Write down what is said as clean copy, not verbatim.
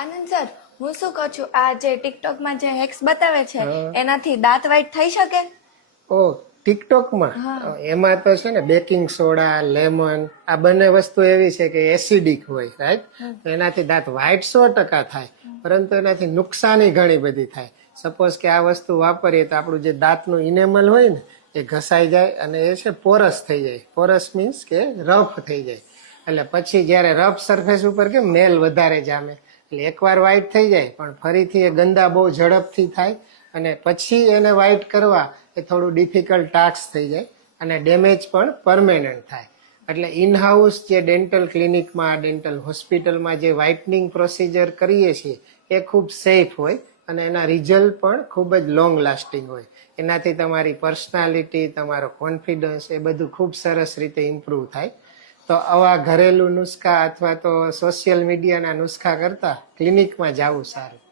આનંદ sir, હું શું કહું છું, આ જે ટિકટોકમાં જે હેક્સ બતાવે છે એનાથી દાંત વ્હાઈટ થઈ શકે? ઓ ટિકટોકમાં એમાં તો છે ને બેકિંગ સોડા, લેમન આ બંને વસ્તુ એવી છે કે એસિડિક હોય, રાઈટ? એનાથી દાંત વ્હાઈટ 100% થાય, પરંતુ એનાથી નુકસાની ઘણી બધી થાય. સપોઝ કે આ વસ્તુ વાપરીએ તો આપણું જે દાંતનું ઇનેમલ હોય ને એ ઘસાઈ જાય અને એ છે પોરસ થઈ જાય. પોરસ મીન્સ કે રફ થઈ જાય. એટલે પછી જ્યારે રફ સરફેસ ઉપર કે મેલ વધારે જામે, એટલે એકવાર વ્હાઈટ થઈ જાય પણ ફરીથી એ ગંદા બહુ ઝડપથી થાય અને પછી એને વ્હાઈટ કરવા એ થોડું ડિફિકલ્ટ ટાસ્ક થઈ જાય અને ડેમેજ પણ પરમેનન્ટ થાય. એટલે ઇનહાઉસ જે ડેન્ટલ ક્લિનિકમાં, ડેન્ટલ હોસ્પિટલમાં જે વ્હાઇટનિંગ પ્રોસિજર કરીએ છીએ એ ખૂબ સેફ હોય અને એના રિઝલ્ટ પણ ખૂબ જ લોંગ લાસ્ટિંગ હોય. એનાથી તમારી પર્સનાલિટી, તમારો કોન્ફિડન્સ એ બધું ખૂબ સરસ રીતે ઇમ્પ્રૂવ થાય. તો આવા ઘરેલું નુસ્ખા અથવા તો સોશિયલ મીડિયાના નુસ્ખા કરતાં ક્લિનિકમાં જવું સારું.